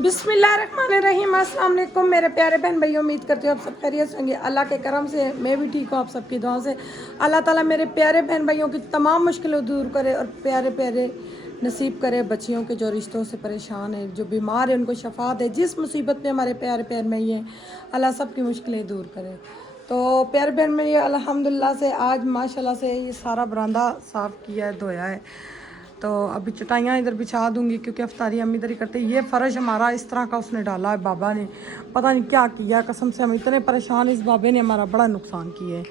बिस्मिल्लाहिर्रहमानिर्रहीम। अस्सलाम वालेकुम मेरे प्यारे बहन भाइयों, उम्मीद करती हूँ आप सब खैरियत होंगे। अल्लाह के करम से मैं भी ठीक हूँ, आप सबकी दुआ से। अल्लाह ताला मेरे प्यारे बहन भाइयों की तमाम मुश्किलें दूर करे और प्यारे प्यारे नसीब करे। बच्चियों के जो रिश्तों से परेशान है, जो बीमार है, उनको शफा दे। जिस मुसीबत में हमारे प्यारे प्यारे में हैं, अल्लाह सब की मुश्किलें दूर करे। तो प्यारे बहन में ये अल्हम्दुलिल्लाह से आज माशाल्लाह से ये सारा बरामदा साफ़ किया है, धोया है। तो अभी चटाइयाँ इधर बिछा दूंगी क्योंकि अफ्तारी हम इधर ही करते हैं। ये फ़र्श हमारा इस तरह का उसने डाला है, बाबा ने पता नहीं क्या किया। कसम से हम इतने परेशान, इस बाबे ने हमारा बड़ा नुकसान किया है।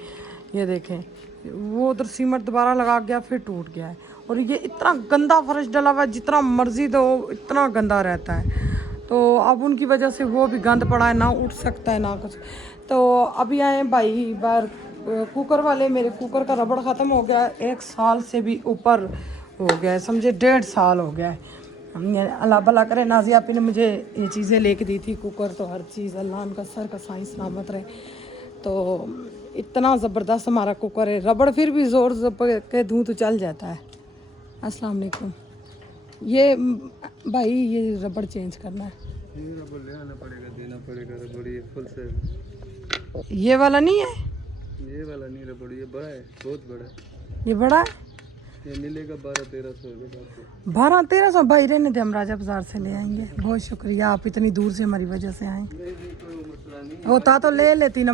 ये देखें, वो उधर सीमेंट दोबारा लगा गया, फिर टूट गया है। और ये इतना गंदा फ़र्श डला हुआ है, जितना मर्जी दो इतना गंदा रहता है। तो अब उनकी वजह से वो भी गंद पड़ा है, ना उठ सकता है ना कुछ। तो अभी आए भाई बार कुकर वाले, मेरे कुकर का रबड़ ख़त्म हो गया है। 1 साल से भी ऊपर हो गया है, समझे 1.5 साल हो गया है। अल्लाह भला करे, नाजिया आपी ने मुझे ये चीज़ें लेके दी थी, कुकर तो हर चीज़, अल्लाह उनका सर का साईं सलामत रहे। तो इतना ज़बरदस्त हमारा कुकर है, रबड़ फिर भी ज़ोर के दूँ तो चल जाता है। अस्सलाम वालेकुम। ये भाई ये रबड़ चेंज करना है, रबड़ ले आना पड़ेगा, देना पड़ेगा रबड़। ये फुल से ये वाला नहीं है, ये वाला नहीं रबड़, ये बड़ा है, बहुत बड़ा है। ये बड़ा है। ये मिलेगा 1200-1300 रुपये आपको। 1200-1300 भाई रहने दे, हम राजा बाजार से ले आएंगे। बहुत शुक्रिया, आप इतनी दूर से हमारी वजह से आए। कोई मसला नहीं, होता तो ले लेती ना।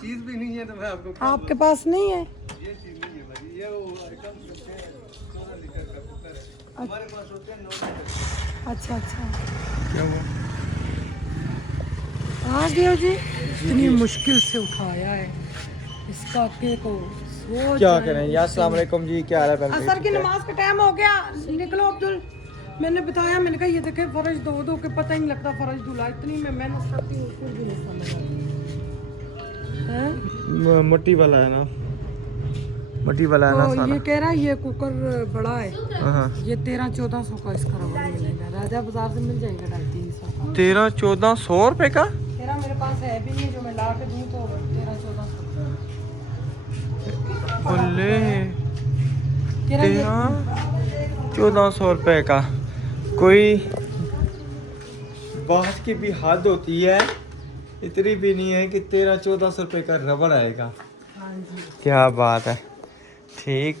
चीज़ भी नहीं है तो मैं आपको आपके पास नहीं है? ये चीज़ नहीं है भाई। ये वो आइटम करते हैं 14 लीटर का कुकर है, हमारे पास होते हैं 9 लीटर। अच्छा अच्छा, क्या वो आ गया जी। इतनी मुश्किल से उठाया है इसका केक को। क्या करें यार। अस्सलाम वालेकुम जी, क्या हाल है? असर की नमाज का टाइम हो गया, निकलो अब्दुल। मैंने बताया, मैंने कहा ये देखे फर्श धो धो के पता ही नहीं लगता फर्श धुला। इतनी मैं मेहनत करती हूँ फिर भी नहीं समझ आती। मट्टी वाला है ना, मट्टी वाला है ना तो सारा। ये कह रहा है ये कुकर बड़ा है, हाँ, ये 1300-1400 का इसका रबड़ मिलेगा। राजा बाजार से मिल जाएगा 250-300 का। 1300-1400 रुपए का। तेरा मेरे पास है भी नहीं, जो मैं ला के दूँ तो 1300-1400। बोले तेरा ये 1300-1400 रुपए का। कोई बात की भी हद होती है, इतनी भी नहीं है कि 1300-1400 रुपए का रबड़ आएगा। हाँ जी। क्या बात है। ठीक,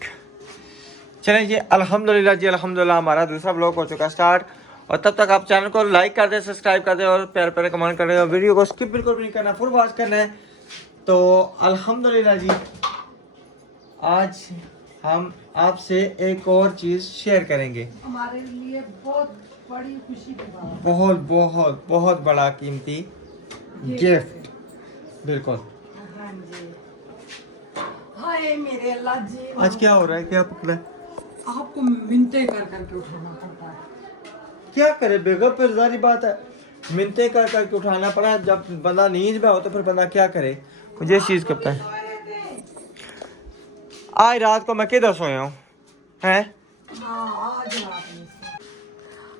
चलें जी, अल्हम्दुलिल्लाह जी, अल्हम्दुलिल्लाह हमारा दूसरा ब्लॉग हो चुका स्टार्ट। और तब तक आप चैनल को लाइक कर दें, सब्सक्राइब कर दें और प्यारे प्यारे कमेंट कर दें और वीडियो को स्किप बिल्कुल भी नहीं करना, फुल वॉच करना है। तो अल्हम्दुलिल्लाह जी, आज हम आपसे एक और चीज़ शेयर करेंगे। हमारे लिए बहुत बड़ी खुशी की बात। बहुत बहुत बहुत बड़ा कीमती गिफ्ट। बिल्कुल। हाँ जी। हाय मेरे अल्लाह जी। आज क्या हो रहा है, क्या पकड़ा है? आपको मिन्नतें कर करके उठाना पड़ता है। क्या करे बेगम, फिर जारी बात है, मिन्नतें कर करके उठाना पड़ा। जब बंदा नींद में हो तो फिर बंदा क्या करे। मुझे इस चीज़ का पता है, आज रात को मैं किधर सोया हूँ हैं।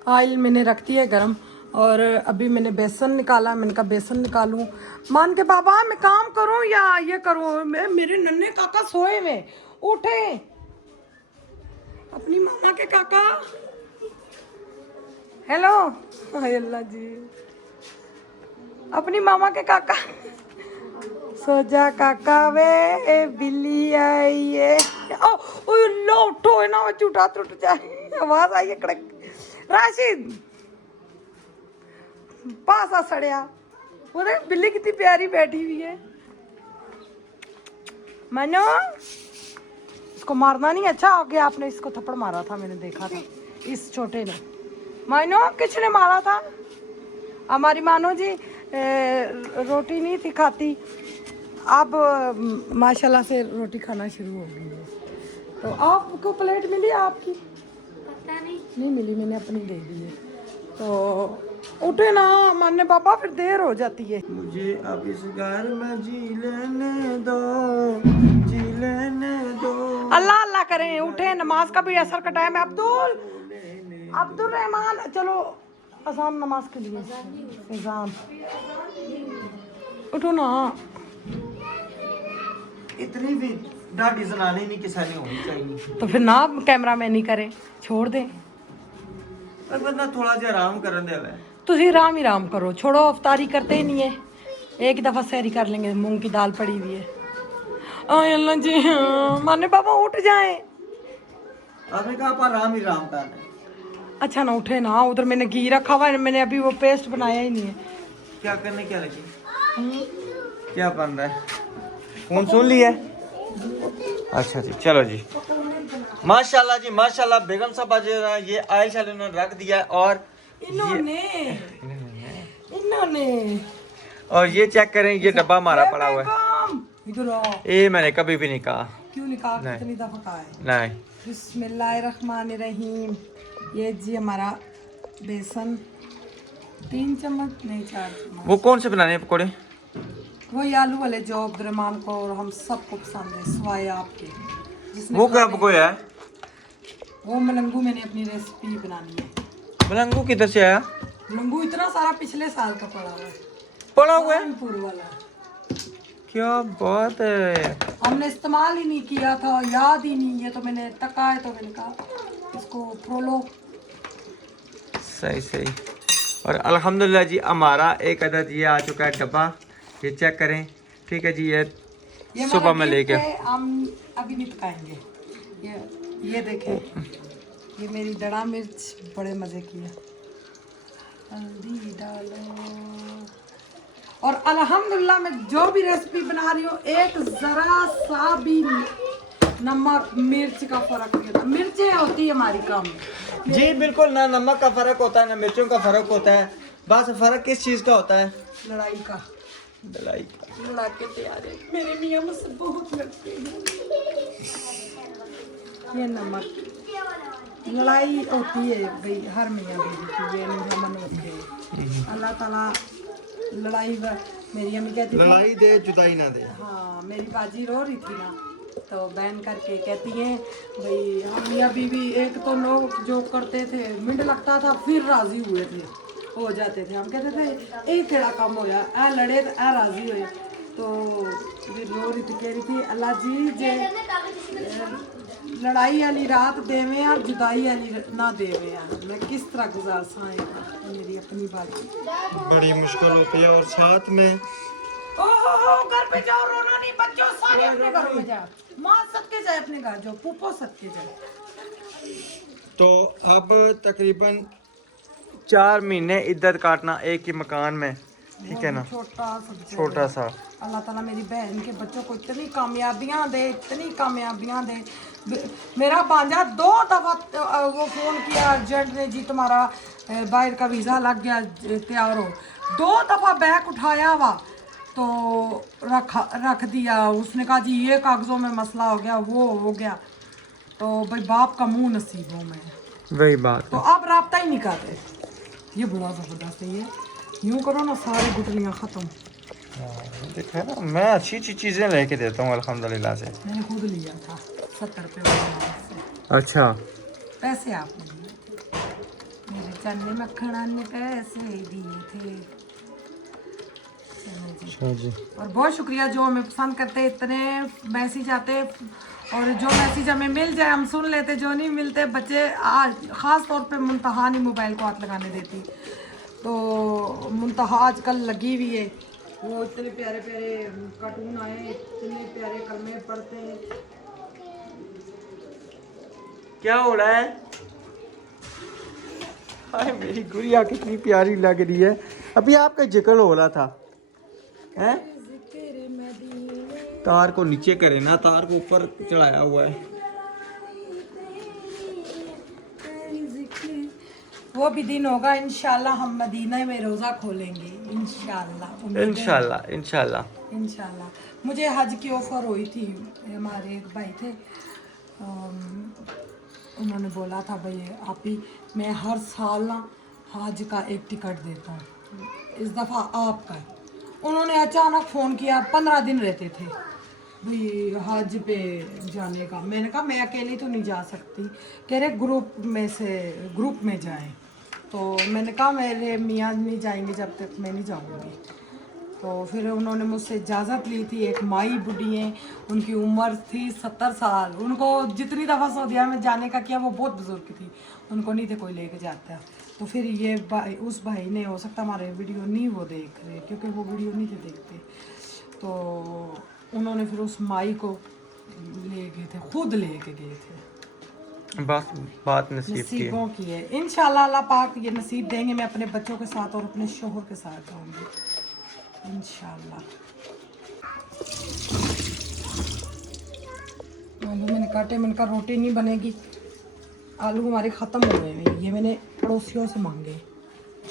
ऑयल मैंने रख दिया है गरम, और अभी मैंने बेसन निकाला। मैंने कहा बेसन निकालूं, मान के बाबा मैं काम करूं या ये करूं। मेरे नन्हे काका सोए में उठे, अपनी मामा के काका। हेलो, हाय अल्लाह जी, अपनी मामा के काका। सो जा काका वे, ए बिल्ली आई है। ओ लो उठो है ना, झूठा टूट जाए। आवाज आई है कड़क। राशिद पास आ सड़िया, वो देख बिल्ली कितनी प्यारी बैठी हुई है। मनो, इसको मारना नहीं, अच्छा हो गया आपने इसको थप्पड़ मारा था, मैंने देखा था इस छोटे ने। मानो किसने मारा था? हमारी मानो जी रोटी नहीं थी खाती, अब माशाल्लाह से रोटी खाना शुरू हो गई है। तो आपको प्लेट मिली आपकी? पता नहीं मिली, मैंने अपनी दे दी है। तो उठे ना मानने बाबा, फिर देर हो जाती है। मुझे अब इस घर में जी लेने दो, जी लेने दो। अल्लाह अल्लाह करें, उठे, नमाज का भी असर का टाइम है। अब्दुल रहमान, चलो अजान नमाज के लिए अजान। उठो ना। इतनी भी दाढ़ी जलानी नहीं किसानी होनी चाहिए। तो फिर ना कैमरा मैन नहीं करे, छोड़ दे। पर बंदा थोड़ा सा आराम करन दे। तुसी राम ही राम करो, छोड़ो अफ्तारी करते ही नहीं है, एक दफ़ा सहरी कर लेंगे, मूंग की दाल पड़ी हुई है। आय अल्लाह जी, हाँ माने पापा उठ जाए। आपने कहा पर राम ही राम करना है। अच्छा ना उठे ना, उधर मैंने घी रखा हुआ है, मैंने अभी वो पेस्ट बनाया ही नहीं है। क्या करने क्या लगी? क्या बन रहा है? फोन सुन लिया है? अच्छा जी, चलो जी, माशाल्लाह जी माशाल्लाह। बेगम साहब आज ये आयल शाल उन्होंने रख दिया है और इन्होंने और ये चेक करें, ये डब्बा हमारा पड़ा हुआ है। इधर आओ। ये मैंने कभी भी नहीं कहा। क्यों नहीं कहा? नहीं। कितनी दफा कहा है? नहीं। बिस्मिल्लाहिर्रहमानिर्रहीम। ये जी हमारा बेसन 3 चम्मच नहीं 4 चम्मच। वो कौन से बनाने हैं पकौड़े? वही आलू वाले जो अब्दुलरहमान को और हम सबको पसंद है सिवाय आपके। जिसने वो क्या खाने- पकौड़ा है? वो मलंगू मैंने अपनी रेसिपी बनानी है। मलंगू किधर से आया? मलंगू इतना सारा पिछले साल का पड़ा हुआ है, पड़ा हुआ है? कानपुर वाला। क्या बात है। हमने इस्तेमाल ही नहीं किया था, याद ही नहीं। ये तो मैंने तका है तो मैंने कहा इसको फ्रोलो। सही सही। और अल्हम्दुलिल्लाह जी हमारा एक अदद ये आ चुका है डब्बा, ये चेक करें। ठीक है जी, ये ये सुबह हमारा में गिफ्ट लेके है, हम अभी नहीं पकाएंगे। ये देखें, ये मेरी डड़ा मिर्च बड़े मज़े की है। हल्दी डालो। और अल्हम्दुलिल्लाह मैं जो भी रेसिपी बना रही हूँ एक ज़रा सा भी नमक मिर्च का फ़र्क नहीं होता। मिर्चें होती है हमारी कम। जी बिल्कुल, ना नमक का फर्क होता है ना मिर्चों का फर्क होता है। बस फर्क किस चीज़ का होता है? लड़ाई का। लड़ाई का। लड़ा के तैयार है। मेरे मियाँ मुझसे बहुत लड़ते हैं। ये नमक लड़ाई होती है भाई, हर मियाँ बीवी की, ये नहीं हमन होते हैं। अल्लाह ताला लड़ाई मेरी अम्मी कहती थी, लड़ाई दे जुदाई ना दे। हाँ मेरी बाजी रो रही थी ना, तो बहन करके कहती हैं भाई हम मियाँ बीवी एक तो लोग जो करते थे मिनट लगता था फिर राज़ी हुए थे, हो जाते थे। हम कहते थे एक टेढ़ा कम होया, ऐ लड़े तो ऐ राज़ी होए। तो फिर रो रही थी, कह रही थी अल्लाह जी जे लड़ाई वाली रात देवे और जुदाई वाली ना देवे, मैं किस तरह गुजार साएगा मेरी अपनी बात। बड़ी मुश्किल होती है। और साथ में ओहो घर पे जाओ, रोना नहीं, बच्चों सारे अपने घरों में जाओ, माँ सदके जाए अपने घर, जो पुप्पो सदके जाए। तो अब तकरीबन 4 महीने इद्दत काटना एक ही मकान में, ठीक है ना? छोटा सा। अल्लाह ताला मेरी बहन के बच्चों को इतनी कामयाबियाँ दे, इतनी कामयाबियाँ दे। मेरा भांजा 2 दफ़ा वो फ़ोन किया अर्जेंट ने, जी तुम्हारा बाहर का वीज़ा लग गया, तैयार हो। 2 दफ़ा बैग उठाया हुआ तो रख दिया। उसने कहा जी ये कागज़ों में मसला हो गया, वो हो गया। तो भाई बाप का मुंह नसीबों में, वही बात तो अब राब्ता ही नहीं करते। ये बड़ा ज़बरदस्त है। ये यूँ करो ना सारे गुटलियाँ ख़त्म। देखा ना, मैं अच्छी अच्छी चीज़ें लेके देता हूँ अल्हम्दुलिल्लाह से। मैंने खुद लिया था 70 रुपये से। अच्छा, पैसे आपने दिए थे, मेरे चन्ने मक्खना ने पैसे दिए थे। चलो जी। अच्छा जी। और बहुत शुक्रिया जो हमें पसंद करते, इतने मैसेज आते, और जो मैसेज हमें मिल जाए हम सुन लेते, जो नहीं मिलते बच्चे आज ख़ास तौर पे मुंतहा नहीं मोबाइल को हाथ लगाने देती। तो मुंतहा आजकल लगी हुई है, वो इतने प्यारे प्यारे कार्टून आए, इतने प्यारे कलमे पढ़ते हैं। क्या हो रहा है? हाय मेरी गुड़िया कितनी प्यारी लग रही है। अभी आपका जिक्र हो रहा था, हैं? तार को नीचे करे ना, तार को ऊपर चढ़ाया हुआ है। वो भी दिन होगा इंशाल्लाह, हम मदीना में रोज़ा खोलेंगे इंशाल्लाह। इंशाल्लाह इंशाल्लाह इंशाल्लाह। मुझे हज की ऑफ़र हुई थी, हमारे एक भाई थे, उन्होंने बोला था भाई आप ही, मैं हर साल ना हज का एक टिकट देता हूँ, इस दफ़ा आपका। उन्होंने अचानक फ़ोन किया, 15 दिन रहते थे भाई हज पे जाने का। मैंने कहा मैं अकेली तो नहीं जा सकती, कह रहे ग्रुप में जाएं। तो मैंने कहा मेरे मियाँ नहीं जाएंगे जब तक मैं नहीं जाऊँगी। तो फिर उन्होंने मुझसे इजाज़त ली थी। एक माई बुढ़ी हैं, उनकी उम्र थी 70 साल। उनको जितनी दफ़ा सऊदीया में जाने का किया, वो बहुत बुजुर्ग थी, उनको नहीं थे कोई लेके जाता। तो फिर ये भाई, उस भाई ने हो सकता हमारे वीडियो नहीं वो देख रहे, क्योंकि वो वीडियो नहीं थे देखते, तो उन्होंने फिर उस माई को ले गए थे, खुद लेके गए थे। बस बात नसीब की है। नसीबों की है, इंशाल्लाह अल्लाह पाक ये नसीब देंगे, मैं अपने बच्चों के साथ और अपने शोहर के साथ जाऊंगी इंशाल्लाह। आलू मैंने काटे, मैंने कहा रोटी नहीं बनेगी, आलू हमारे ख़त्म हो गए हैं, ये मैंने पड़ोसियों से मांगे।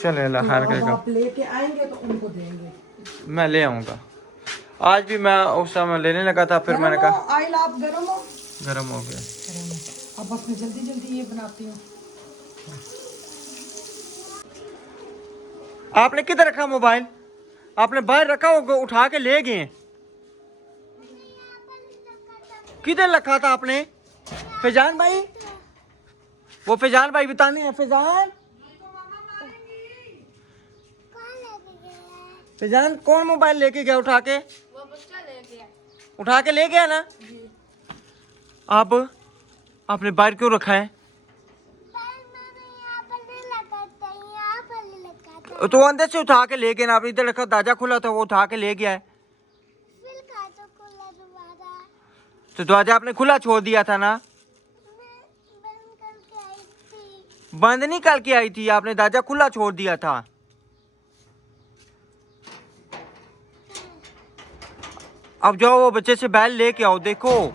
चले अल्लाह खैर अब करेगा। आप लेके आएंगे तो उनको देंगे। मैं ले आऊँगा। आज भी मैं उस समय लेने लगा था, फिर मैंने कहा आइल आप गर्म हो, गर्म हो गया। गर्म हो। अब बस मैं जल्दी जल्दी ये बनाती हूँ। आपने किधर रखा मोबाइल? आपने बाहर रखा होगा, उठा के ले गए। किधर रखा था आपने? फैजान भाई, वो फैजान भाई बताने हैं। फैजान, फैजान कौन मोबाइल लेके गया उठा के? वो बच्चा ले गया। उठा के ले गया ना। अब आपने बाहर क्यों रखा है? तो अंदर से उठा के ले गया ना। आपने इधर रखा, दरवाजा खुला था, वो उठा के ले गया है। तो दरवाजा आपने खुला छोड़ दिया था ना। बंद नहीं करके आई थी, आपने दरवाजा खुला छोड़ दिया था। अब जाओ वो बच्चे से बैल लेके आओ। देखो,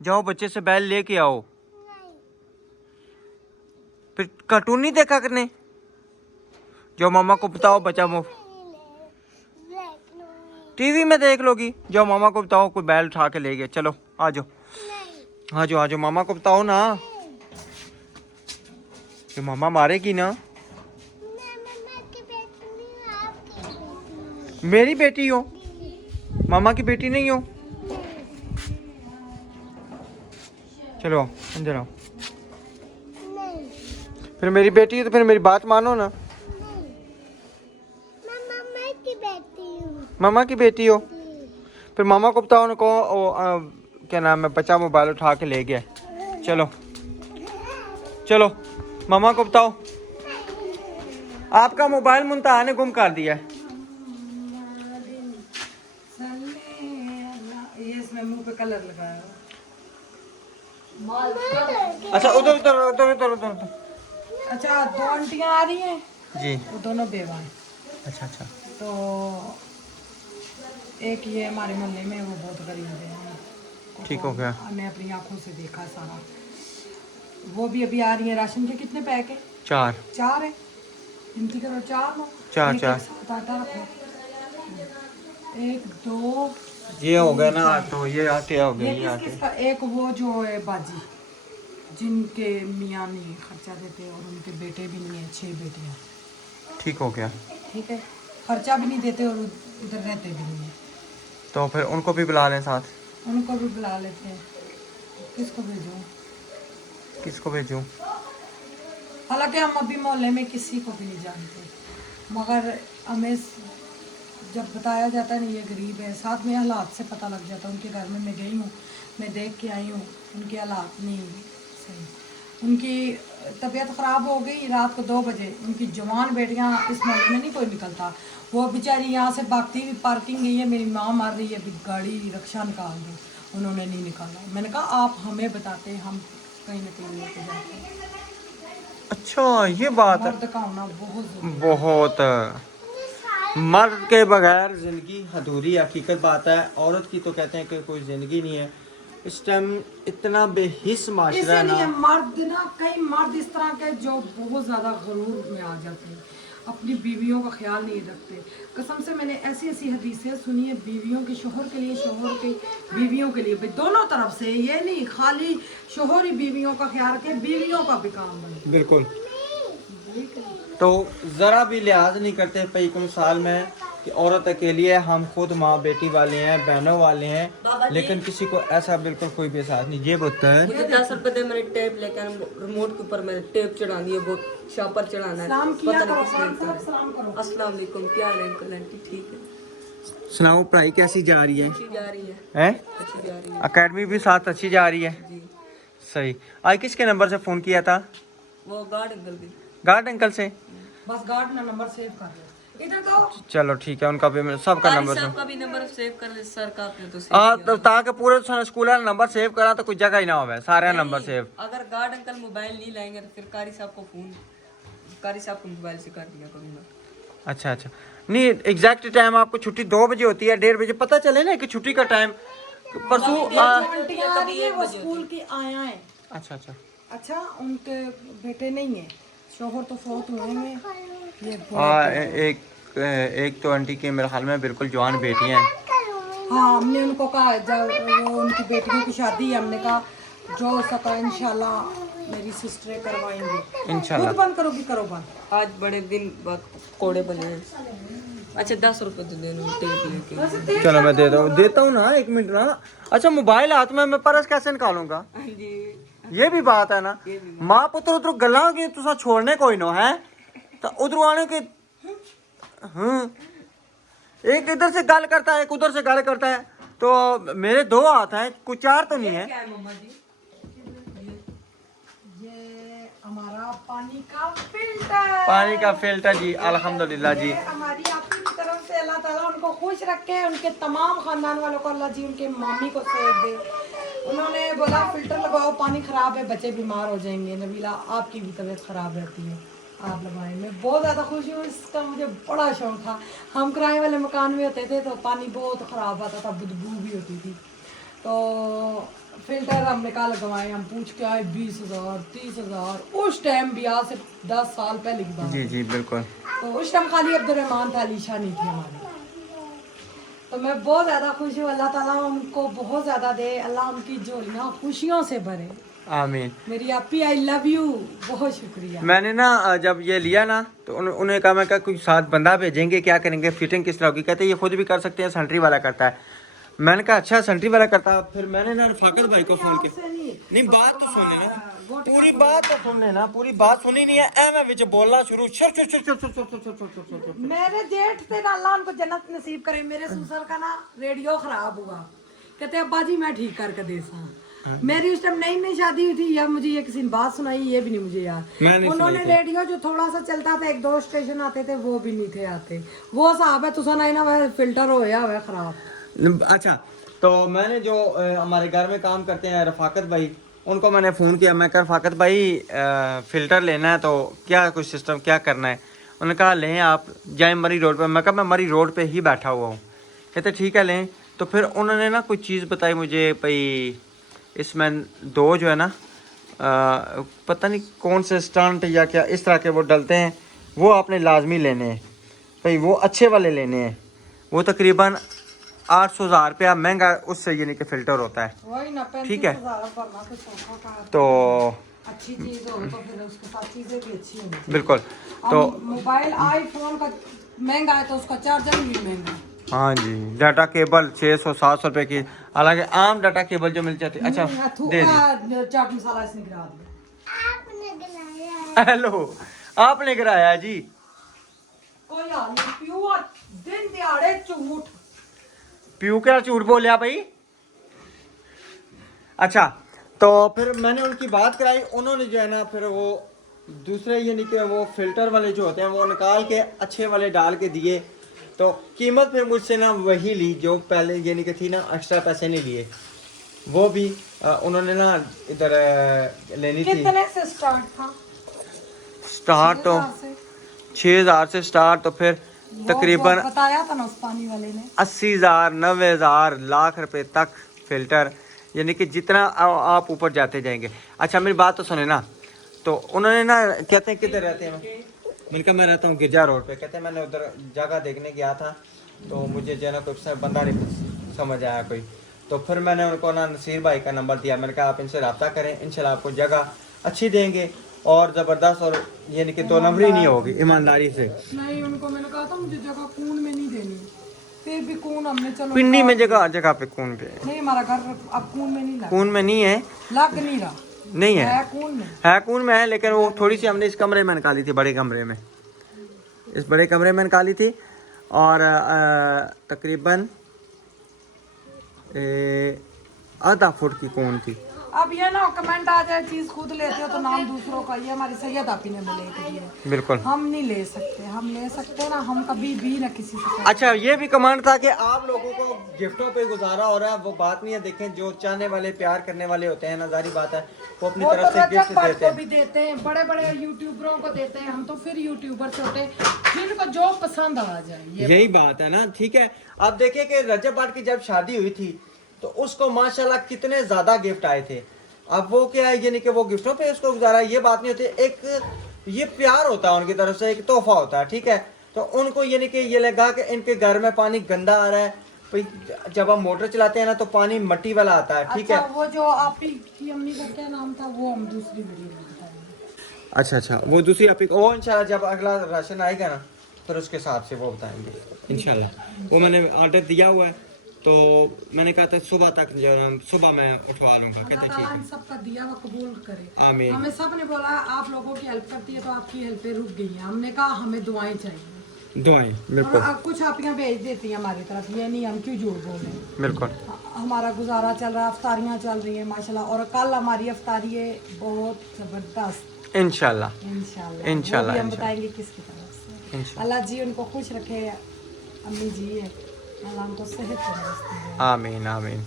जाओ बच्चे से बैल लेके आओ। फिर कार्टून नहीं देखा करने? जो मामा को बताओ, बच्चा टीवी में देख लोगी। जो मामा को बताओ कोई बैल उठा के ले गया। चलो आ जाओ, आ जाओ, आ जाओ, मामा को बताओ ना। जो मामा मारेगी ना। मेरी बेटी हो, मामा की बेटी नहीं हो। चलो अंदर आओ। फिर मेरी बेटी है तो फिर मेरी बात मानो ना। मामा की बेटी हो, फिर मामा को बताओ ना। क्या नाम है, बच्चा मोबाइल उठा के ले गया। चलो चलो, मामा को बताओ आपका मोबाइल मुंतहा ने गुम कर दिया है। ये इसमें मुंह पे कलर लगाया। अच्छा उधर उधर उधर उधर उधर। अच्छा, दो आंटियां आ रही हैं जी, वो दोनों बेवा हैं। अच्छा अच्छा। तो एक ये हमारे मोहल्ले में वो बहुत गरीब है, ठीक हो गया। हमने अपनी आंखों से देखा सारा। वो भी अभी आ रही है। राशन के कितने पैक है? 4 4 है, गिनती करो 4 लो। 4 एक 4 एक साथ आटा रखो। 1 2 ये हो गया ना। तो ये आटे हो गए, ये ये आटे। किसका? एक वो जो है बाजी, जिनके मियाँ नहीं खर्चा देते और उनके बेटे भी नहीं है, 6 बेटियाँ। ठीक हो गया। ठीक है, खर्चा भी नहीं देते और उधर रहते भी नहीं है। तो फिर उनको भी बुला लें साथ। उनको भी बुला लेते हैं। किसको भेजूं? किसको भेजूं? हालांकि हम अभी मोहल्ले में किसी को भी नहीं जानते, मगर हमें जब बताया जाता है ना ये गरीब है, साथ में हालात से पता लग जाता है। उनके घर में मैं गई हूँ, मैं देख के आई हूँ, उनके हालात नहीं सही। उनकी तबीयत ख़राब हो गई रात को 2 बजे। उनकी जवान बेटियाँ, इस मोहल्ले में नहीं कोई निकलता, वो बेचारी यहाँ से भागती हुई पार्किंग गई है, मेरी माँ मार रही है अभी गाड़ी रक्षा निकाल दो, उन्होंने नहीं निकाला। मैंने कहा आप हमें बताते, हम कहीं ना कहीं लेके जाते हैं। अच्छा ये बात है। मर्द का होना बहुत ज़रूरी है। बहुत मर्द के बगैर जिंदगी अधूरी हकीकत बात है। औरत की तो कहते हैं कि कोई जिंदगी नहीं है। इस टाइम इतना बेहिस माशरा है इसीलिए ना। मर्द ना, कई मर्द इस तरह के जो बहुत ज़्यादा गरूर में आ जाते हैं, अपनी बीवियों का ख्याल नहीं रखते। कसम से मैंने ऐसी ऐसी हदीसें सुनी है, बीवियों के शोहर के लिए, शोहर के बीवियों के लिए, भाई दोनों तरफ से। ये नहीं खाली शोहर ही बीवियों का ख्याल रखे, बीवियों का भी काम बने। बिल्कुल। तो ज़रा भी लिहाज नहीं करते पैकुम साल में कि औरत अकेली है। हम खुद माँ बेटी वाले हैं, बहनों वाले हैं, लेकिन किसी को ऐसा बिल्कुल कोई भी साथ नहीं। ये बोलता है मुझे 10 रुपए दे, मैंने टेप लेकर रिमोट के ऊपर मैंने टेप चढ़ा दी है, वो शॉपर चढ़ाना है। सलाम किया पता करो, नहीं किसने सलाम करा। सलाम करो। अस्सलाम वालेकुम, क्या हाल है अंकल आंटी? ठीक है, सुनाओ पढ़ाई कैसी जा रही है? अच्छी जा रही है, हैं? अच्छी जा रही है अकेडमी भी साथ अच्छी जा रही है। जी। सही। आज किसके नंबर से फ़ोन किया था? वो गार्ड अंकल की। गार्ड अंकल से। बस गार्ड ना नंबर सेव कर लो इधर तो। चलो ठीक है, उनका भी सबका कारी नंबर साहब का भी नंबर सेव कर ले सर का, आपने तो सेव हाँ, किया तो होगा। ताकि पूरे स्कूल वाला नंबर सेव करा तो कोई जगह ही ना होवे, सारे नंबर नहीं, सेव। अगर गार्ड अंकल मोबाइल नहीं लाएंगे तो फिर कारी साहब को फोन, कारी साहब को मोबाइल से कर दिया करूंगा। अच्छा अच्छा, नहीं एग्जैक्ट टाइम आपको छुट्टी 2 बजे होती है, 1:30 बजे पता चले ना कि छुट्टी का टाइम परसों आंटी आ रही है वो स्कूल की आया है। अच्छा अच्छा अच्छा उनके बेटे नहीं है, शोहर तो फौत हुए हैं ये एक तो आंटी के मेरे ख्याल में बिल्कुल जवान बेटी हैं। हाँ हमने उनको कहा जब वो उनकी बेटियों की शादी है, हमने कहा जो हो सका इंशाल्लाह मेरी सिस्टरें करवाएंगी। इंशाल्लाह। खुद बंद करोगी करो बंद। आज बड़े दिन बाद कोड़े बने हैं। अच्छा 10 रुपए तो दे दो टेप लेके। चलो मैं देता हूँ ना, 1 मिनट ना। अच्छा मोबाइल हाथ में, मैं पर्स कैसे निकालूंगा? हाँ जी, ये भी बात है ना, माँ पुत्र उधर गल्ला की तुसा छोड़ने कोई नो है तो उधर आने के। एक इधर से गल करता है, एक उधर से गल करता है, तो मेरे 2 हाथ हैं, कुछ 4 तो नहीं है। क्या है मम्मा जी? ये हमारा पानी का फिल्टर। पानी का फिल्टर जी, अल्हम्दुलिल्लाह जी। ये हमारी आपकी तरफ से अल्लाह ताला उनको खुश रखे, उनके तमाम खानदान वालों को अल्लाह जी उनके मामी को सेहत दे। उन्होंने बोला फिल्टर लगाओ, पानी खराब है, बच्चे बीमार हो जाएंगे। नबीला आपकी भी तबीयत खराब रहती है, आप लगाएं। मैं बहुत ज़्यादा खुशी हूँ, इसका मुझे बड़ा शौक था। हम किराए वाले मकान में होते थे तो पानी बहुत ख़राब आता था, बदबू भी होती थी। तो फिल्टर हमने कहा लगवाए, हम पूछ के आए 20,000 30,000 उस टाइम भी, आज से 10 साल पहले की बात जी है। जी बिल्कुल। तो उस टाइम खाली अब्दुलरहमान था, अलीशा नहीं थी हमारी। तो मैं बहुत ज़्यादा खुश हूँ, अल्लाह ताला उनको बहुत ज़्यादा दे, अल्लाह उनकी झोलियाँ खुशियों से भरे। आमीन। मेरी आपी आई लव यू, बहुत शुक्रिया। मैंने ना जब ये लिया ना तो उन्हें कहा, मैं कहा कोई 7 बंदा भेजेंगे, क्या करेंगे, फिटिंग किस तरह होगी? कहते ये खुद भी कर सकते हैं, सेंट्री वाला करता है। मैंने कहा अच्छा सेंट्री वाला करता है। फिर मैंने ना रफाकत भाई को फोन किया। नहीं बात तो सुन लेना, पूरी बात तो सुन लेना, पूरी बात सुनी नहीं है ऐ मैं विच बोलना शुरू मेरे जेठ थे ना, अल्लाह उनको जन्नत नसीब करे। मेरे ससुर का ना रेडियो खराब हुआ, कहते अब्बा जी मैं ठीक करके दे सा। मेरी उस टाइम नई शादी हुई थी, या मुझे ये किसी ने बात सुनाई, ये भी नहीं मुझे याद। उन्होंने रेडियो जो थोड़ा सा चलता था, 1-2 स्टेशन आते थे, वो भी नहीं थे आते। वो साहब है तुसा नहीं ना, वह फिल्टर होया हुआ खराब। अच्छा तो मैंने जो हमारे घर में काम करते हैं रफाकत भाई, उनको मैंने फ़ोन किया। मैं कहा रफाकत भाई फ़िल्टर लेना है तो क्या कुछ सिस्टम क्या करना है? उन्होंने कहा लें आप जाए मरी रोड पे। मैं कहा मैं मरी रोड पे ही बैठा हुआ हूँ। कहते ठीक है लें। तो फिर उन्होंने ना कुछ चीज़ बताई मुझे भाई, इसमें 2 जो है ना पता नहीं कौन से स्टंट या क्या इस तरह के वो डलते हैं, वो आपने लाजमी लेने हैं भाई, वो अच्छे वाले लेने हैं। वो तकरीबन 800,000 रुपया महंगा उससे यानी कि फ़िल्टर होता है। वही ना, ठीक है 35,000 भरना तो सौखा का है। तो अच्छी चीज हो तो फिर उसके साथ चीजें भी अच्छी होनी चाहिए। बिल्कुल। तो मोबाइल आईफोन का महंगा है तो उसका चार्जर भी महंगा है। हाँ जी, डाटा केबल 600-700 रुपये की, हालांकि आम डाटा केबल जो मिल जाती है। अच्छा दे दी। चाट मसाला इसने गिरा दिया। हेलो आपने कराया जी? कोई हाल नहीं, प्योर दिन दिहाड़े झूठ। प्यू क्या झूठ बोलिया भाई? अच्छा तो फिर मैंने उनकी बात कराई, उन्होंने जो है ना फिर वो दूसरे यानी कि वो फिल्टर वाले जो होते हैं वो निकाल के अच्छे वाले डाल के दिए। तो कीमत फिर मुझसे ना वही ली जो पहले यानी कि थी ना, एक्स्ट्रा पैसे नहीं लिए। वो भी उन्होंने ना इधर लेनी थी। कितने से स्टार्ट था? स्टार्ट तो 6,000 से स्टार्ट, तो फिर तकरीबन बताया था ना उस पानी वाले ने, 80,000 90,000 लाख रुपए तक फिल्टर, यानी कि जितना आप ऊपर जाते जाएंगे। अच्छा मेरी बात तो सुने ना, तो उन्होंने ना कहते हैं किधर रहते हैं? मैंने कहा मैं रहता हूँ गिरजा रोड पे। कहते हैं मैंने उधर जगह देखने गया था तो मुझे जो है ना कोई बंदा नहीं समझ आया कोई। तो फिर मैंने उनको ना नसीर भाई का नंबर दिया। मैंने कहा आप इनसे रब्ता करें, इंशाल्लाह आपको जगह अच्छी देंगे और ज़बरदस्त, और यानी कि 2 नंबरी नहीं होगी, ईमानदारी से। नहीं उनको मैंने कहा था मुझे जगह कून में नहीं देनी, फिर भी कून हमने चलो पिंडी में जगह जगह पे कौन पे? नहीं हमारा घर अब कून में नहीं लगा, कून में नहीं है, लग नहीं रहा नहीं है, है कून में। है कून में है, लेकिन वो थोड़ी सी हमने इस कमरे में निकाली थी, बड़े कमरे में, इस बड़े कमरे में निकाली थी। और तकरीबन आधा फुट की कौन थी, अब ये ना कमेंट आ जाए चीज खुद लेते हो तो नाम दूसरों का, ये हमारी सैयद आपी ने हमें लेके दिए। बिल्कुल। हम नहीं ले सकते, हम ले सकते ना, हम कभी भी ना किसी से। अच्छा ये भी कमांड था कि आप लोगों को गिफ्टों पे गुजारा हो रहा है, वो बात नहीं है। देखें जो चाहने वाले प्यार करने वाले होते हैं ना, जारी बात है वो अपनी वो तरफ तो से गिफ्ट रजब भट्ट देते को हैं। भी देते हैं, बड़े बड़े यूट्यूबरों को देते हैं, हम तो फिर यूट्यूबर छोटे जिनको जो पसंद आ जाए। यही बात है ना, ठीक है। आप देखिए कि रजब भट्ट की जब शादी हुई थी तो उसको माशाल्लाह कितने ज्यादा गिफ्ट आए थे। अब वो क्या है, ये नहीं कि वो गिफ्टों पे उसको गुजारा, ये बात नहीं होती। एक ये प्यार होता है उनकी तरफ से, एक तोहफा होता है, ठीक है। तो उनको ये नहीं कि ये लगा कि इनके घर में पानी गंदा आ रहा है, भाई जब हम मोटर चलाते हैं ना तो पानी मट्टी वाला आता है, ठीक अच्छा, है। वो जो आपकी की अम्मी का क्या नाम था, वो हम दूसरी वीडियो में बताएंगे। अच्छा वो दूसरी आप वो इंशाल्लाह जब अगला राशन आएगा ना फिर उसके हिसाब से वो बताएंगे इंशाल्लाह। वो मैंने ऑर्डर दिया हुआ है तो मैंने कहा था सुबह तक जो है सुबह मैं उठवा लूंगा। कहते अल्लाह ठीक ताला है, इन सबका दिया हुआ कबूल करे। आमीन। हमें सब ने बोला आप लोगों की हेल्प करती है तो आपकी हेल्पें रुक गई हैं, हमने कहा हमें दुआएं चाहिए। दुआएं और बिल्कुल अब कुछ आपियाँ भेज देती हैं हमारी तरफ, ये नहीं हम क्यों झूठ बोल रहे हैं। बिल्कुल। हमारा गुजारा चल रहा है, अफ्तारियाँ चल रही हैं माशाल्लाह, और कल हमारी अफ्तारी है बहुत ज़बरदस्त इंशाल्लाह इंशाल्लाह। इंशाल्लाह, वो भी हम इंशाल्लाह। बताएंगे किसकी तरफ से। इंशाल्लाह। अल्लाह जी उनको खुश रखे, अम्मी जी है, अल्लाह उनको सेहत तंदुरुस्ती दे। आमीन आमीन।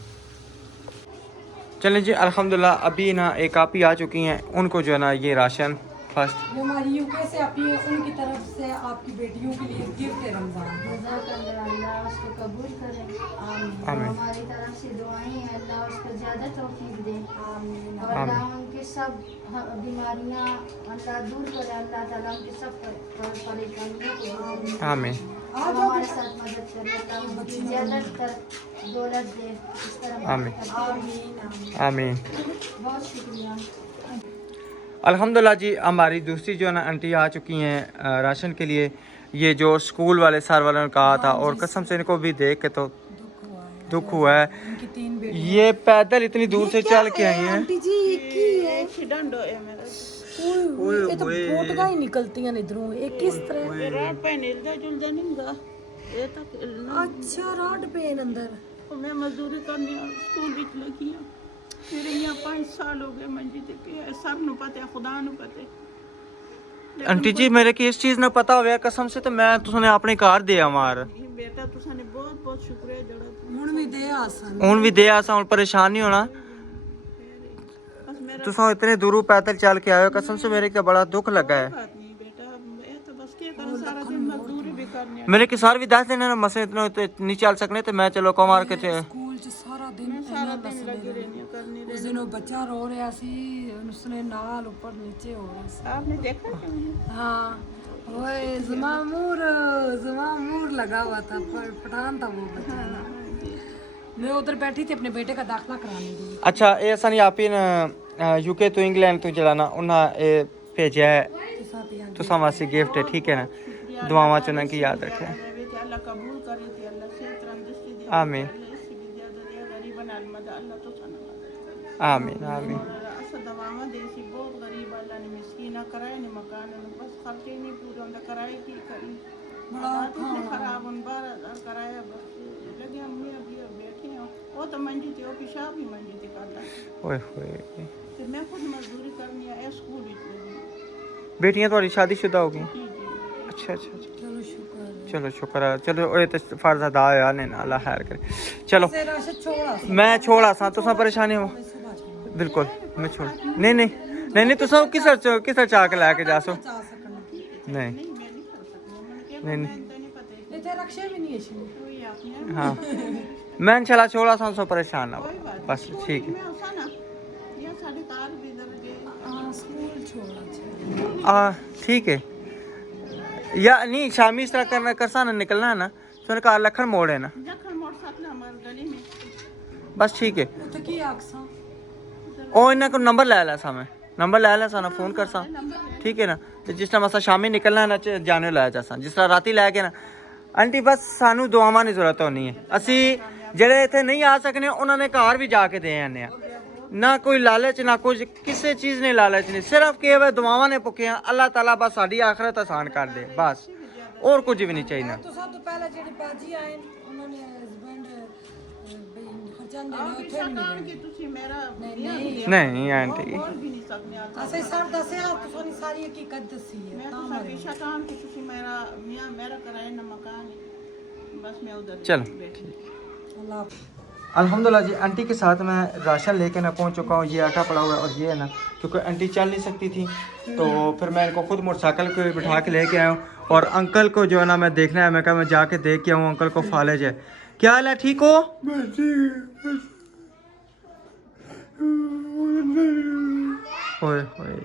चलें जी अल्हम्दुलिल्लाह, अभी ना एक आप ही आ चुकी हैं, उनको जो है ना ये राशन फर्स्ट जो हमारी यूके से आती है उनकी तरफ से आपकी बेटियों के लिए गिफ्ट है रमजान। अल्लाह उसको कबूल करे। आमीन। हमारी तरफ से दुआएं हैं, अल्लाह उसको ज़्यादा तौफीक दे आमीन। और अल्लाह उनके सब बीमारियां अल्लाह दूर करे। अल्लाह ताला उनके सब परेशानियों को दूर करे। आमीन और हमारे साथ मदद करे, अल्लाह उनको ज़्यादातर दौलत दे, इस तरह आमीन। मदद करते रहे। आमीन। बहुत शुक्रिया। अल्हम्दुलिल्लाह जी, हमारी दूसरी जो है ना आंटी आ चुकी हैं राशन के लिए। ये जो स्कूल वाले सर वालों ने कहा था, और कसम से इनको भी देख के तो दुख हुआ है। उनकी 3 बेटी ये पैदल इतनी दूर से चल के आई हैं। आंटी जी की है ये तो फोटगा ही निकलती हैं इधरों, एक किस तरह रात पे नीलदा जुलदा निंगा ये तक अच्छा राड पेन अंदर मैं मजदूरी करनी स्कूल विच लगी हां। मेरे यहाँ 5 साल हो गए मंजी ते के सब नु पता खुदा नु पता। आंटी जी मेरे की इस चीज ना पता होया कसम से, तो मैं तुसने अपने घर दे मार बेटा तुसाने बहुत बहुत शुक्रिया जड़ा ਹੁਣ ਵੀ ਦੇ ਆਸਾਂ ਹੁਣ भी दे आसा, ਹੁਣ परेशान नहीं होना। बस मेरा तुसा इतने दूर पैदल चल के आए हो, कसम से मेरे को बड़ा दुख लगा है। बात नहीं बेटा, ये तो बस क्या कर सारा दिन मजदूरी भी करनी मेरे के सार भी 10 दिन ना मसे इतने नहीं चल सकने, तो मैं चलो कमार के ਸਕੂਲ ਚ ਸਾਰਾ ਦਿਨ सारा दिन लगी रहनी करनी। ਉਸ ਦਿਨ ਉਹ ਬੱਚਾ ਰੋ ਰਿਹਾ ਸੀ, ਉਸਨੇ ਨਾਲ ਉੱਪਰ नीचे हो रहा ਸੀ। आपने देखा क्या? हाँ ओए जमामूर लगा हुआ था, पठान था वो बच्चा ना। मैं उधर बैठी थी अपने बेटे का दाखला कराने के लिए। अच्छा ये असानी आप ही ना यूके तो इंग्लैंड तो चलाना उन्हें ये भेजा है तुसा वास्ते गिफ्ट है, ठीक है ना। दुआवां चुना की याद रखे। अल्लाह कबूल करे थे, अल्लाह सेहत तंदुरुस्ती दे, आमीन इससे भी ज्यादा दे, गरीबन अलमद अल्लाह तो सन मदद आमीन आमीन अस दवावां दे सी बहुत गरीब अल्लाह ने मिस्कीना कराए ने मकान ने बस खर्चे नहीं पूरा होंदा, कराए की करी बड़ा खराब उन 12,000 कराया बस लगे अम्मी अभी बैठे हैं। वो तो मंजी थी, वो पेशाब ही मंजी थी करता। ओए होए तो मैं खुद मजदूरी करनी है स्कूल विच लगी। बेटियां तुम्हारी शादीशुदा हो गई? जी जी अच्छा अच्छा अच्छा, चलो शुक्र है। चलो शुक्र है। चलो ये तो फर्ज अदा होया ने ना, अल्लाह खैर करे। चलो से राशन छोड़ा मैं छोड़ा सा तुसा परेशानी हो बिल्कुल मैं छोड़ नहीं नहीं नहीं नहीं तुसा किसर चा के लेके जा सो जा सकना नहीं नहीं नहीं इधर रक्षे भी नहीं है शुरू। कोई आपने हाँ मैं इंशाल्लाह छोड़ा सा सो परेशान ना हो बस ठीक है। मैं उसा ना ये साढ़े कार भी इधर गए। हाँ स्कूल छोड़ा ठीक है या नहीं शामी इस तरह करना करसा ना निकलना है ना, तो कहा लखन मोड़ है ना, लखन मोड़ साथ ना हमारे गली में बस ठीक है। तो की आक्सा ओ इन्हें को नंबर ले ला सा, मैं नंबर ले ला सा ना, फोन कर सा, ठीक है ना। तो जिस टाइम असा शामी निकलना है ना जाने लाया जा सा, जिस तरह राती लैके ना आंटी बस सानू दुआवां की जरूरत होनी है। असी जेड़े इत्थे नहीं आ सकने उन्होंने घर भी जाके दे आने, ना कोई लालच ना कुछ, किसी चीज़ ने लालच नहीं, सिर्फ केवल दुआवां ने भुखे हैं। अल्लाह ताला बस साडी आखिरत आसान कर दे बस, और कुछ भी नहीं चाहिए। तो सब तो पहले जेडी बाजी आए उन्होंने हस्बैंड आप भी शकान कि तुसी मेरा नहीं आंटी बोल भी नहीं सकने आता ਅਸੀਂ ਸਭ ਦੱਸਿਆ ਤੁਸੀਂ ਸਾਰੀ ਹਕੀਕਤ ਦੱਸੀ ਹੈ मैं तो सभी शकान कि तुसी मेरा मियां मेरा कराए ना मकान है बस मैं उधर चलो बैठी। ਅੱਲਾਹ अल्हम्दुलिल्लाह जी आंटी के साथ मैं राशन लेके ना पहुंच चुका हूँ। ये आटा पड़ा हुआ है और ये है ना क्योंकि आंटी चल नहीं सकती थी तो फिर मैं इनको खुद मोटरसाइकिल पे बिठा के लेके आया हूँ। और अंकल को जो है ना मैं देखना है, मैं कहा मैं जाके देख के आऊँ अंकल को फालिज है। क्या हाल है, ठीक हो? ओए होए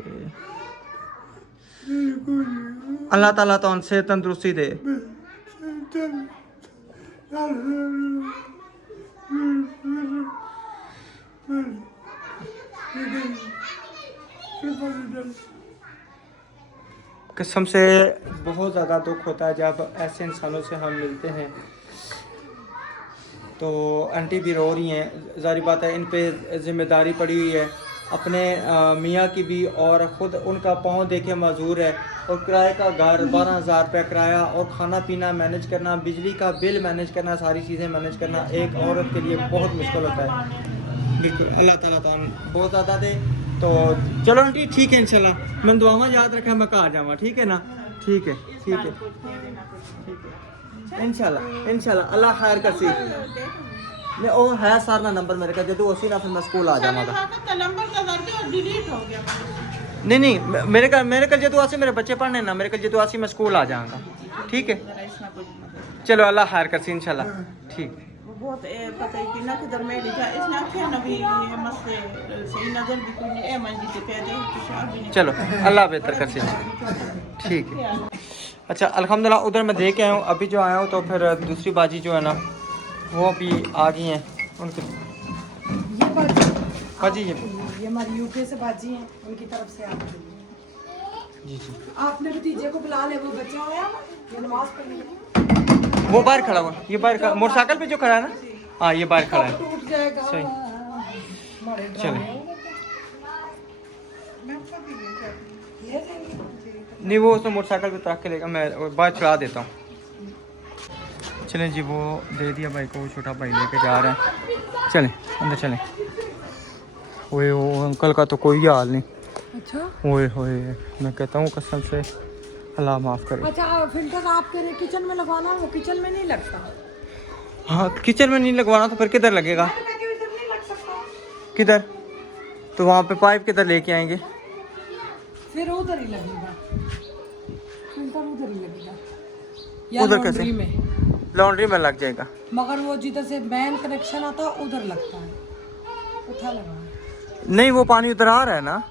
अल्लाह ताला तो उनसे तंदुरुस्ती दे। कसम से बहुत ज़्यादा दुख होता है जब ऐसे इंसानों से हम मिलते हैं। तो आंटी भी रो रही हैं, ज़ाहिर बात है इन पे ज़िम्मेदारी पड़ी हुई है अपने मियाँ की भी, और ख़ुद उनका पाँव देखे मजबूर है। और किराए का घर 12,000 रुपये किराया, और खाना पीना मैनेज करना, बिजली का बिल मैनेज करना, सारी चीज़ें मैनेज करना एक औरत के लिए बहुत मुश्किल होता है। बिल्कुल अल्लाह ताला तो बहुत ज़्यादा दे। तो चलो आंटी ठीक है, इंशाल्लाह मैं दुआ में याद रखा, मैं घर जाऊँगा, ठीक है ना? ठीक है ठीक है इंशाल्लाह इंशाल्लाह अल्लाह खैर कर सी। नहीं वो है सारा नंबर मेरे का, जदू उसी ना फिर मैं स्कूल आ जाऊँगा। नंबर का करके और डिलीट हो गया नहीं मेरे कल जदू आसी मेरे बच्चे पढ़ने ना, मेरे कल जदू आसी मैं स्कूल आ जाऊँगा, ठीक है? चलो अल्लाह खैर कर सी इंशाल्लाह, ठीक। बहुत पता है कि ना किधर में लिखा इसने आखे ना भी मसले सही नजर भी कोई नहीं ए मंजी से पैदे कुछ भी नहीं। चलो अल्लाह बेहतर कर सी, ठीक है। अच्छा अल्हम्दुलिल्लाह उधर मैं दे के आया हूँ, अभी जो आया हूँ तो फिर दूसरी बाजी जो है ना वो भी आ गई हैं उनके। ये बाजी ये हमारी यूके से बाजी हैं, उनकी तरफ से आपके लिए। जी आपने भतीजे को बुला ले, वो बच्चा होया ये नमाज पढ़ने वो बाहर खड़ा हुआ, ये बाहर मोटरसाइकिल पे जो खड़ा है ना, हाँ ये बाहर खड़ा है। टूट जाएगा सही। हमारे चले ले जाएंगे। नहीं वो उसने मोटरसाइकिल पे रख के लेगा, मैं बाहर चला देता हूँ। चलें जी वो दे दिया भाई को, वो छोटा भाई लेके जा रहे हैं, चलें अंदर चलें। ओए वो अंकल का तो कोई हाल नहीं। अच्छा ओए होए मैं कहता हूँ कसम से अल्लाह माफ़ करे। अच्छा फिल्टर आप कह रहे किचन में लगवाना, वो किचन में नहीं लगता। हाँ किचन में नहीं लगवाना तो फिर किधर लगेगा? नहीं लग सकता, किधर? तो वहाँ पे पाइप किधर लेके आएंगे? फिर उधर ही लगेगा, फिल्टर उधर ही लगेगा या उधर कैसे? लॉन्ड्री में। लॉन्ड्री में लग जाएगा, मगर वो जिधर से मेन कनेक्शन आता है उधर लगता है, उठा लगा नहीं वो पानी उधर आ रहा है ना,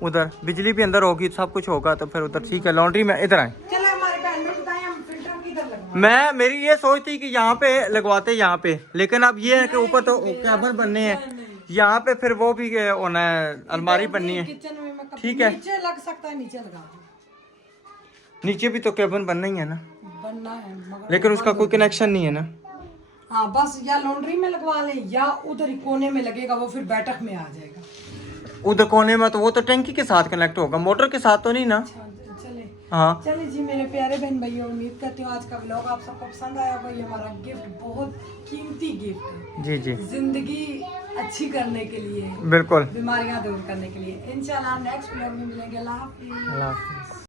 उधर बिजली भी अंदर होगी, सब कुछ होगा तो फिर उधर ठीक है। लॉन्ड्री में इधर आए। चलो हमारे बहन ने बताया हम फिल्टर किधर लगवाएं। मेरी ये सोच थी कि यहाँ पे लगवाते यहाँ पे, लेकिन अब ये है कि ऊपर तो कैबिन बनने हैं, यहाँ पे फिर वो भी होना है, अलमारी बननी है। किचन में मैं ठीक है नीचे लग सकता है, नीचे लगा नीचे भी तो कैबिन बनना ही है ना, बनना है मगर लेकिन उसका कोई कनेक्शन नहीं है ना। हाँ बस या लॉन्ड्री में लगवा ले या उधर ही कोने में लगेगा, वो फिर बैठक में आ जाएगा। उधर कोने में तो वो तो टंकी के साथ कनेक्ट होगा, मोटर के साथ तो नहीं ना। चले हाँ चले जी मेरे प्यारे बहन भैया, उम्मीद करती हूँ आज का व्लॉग आप सबको पसंद आया होगा। ये हमारा गिफ्ट बहुत कीमती गिफ्ट है, जी जी जिंदगी अच्छी करने के लिए, बिल्कुल। बीमारियां दूर करने के लिए। इंशाल्लाह नेक्स्ट व्लॉग में मिलेंगे। अल्लाह हाफिज़। अल्लाह हाफिज़।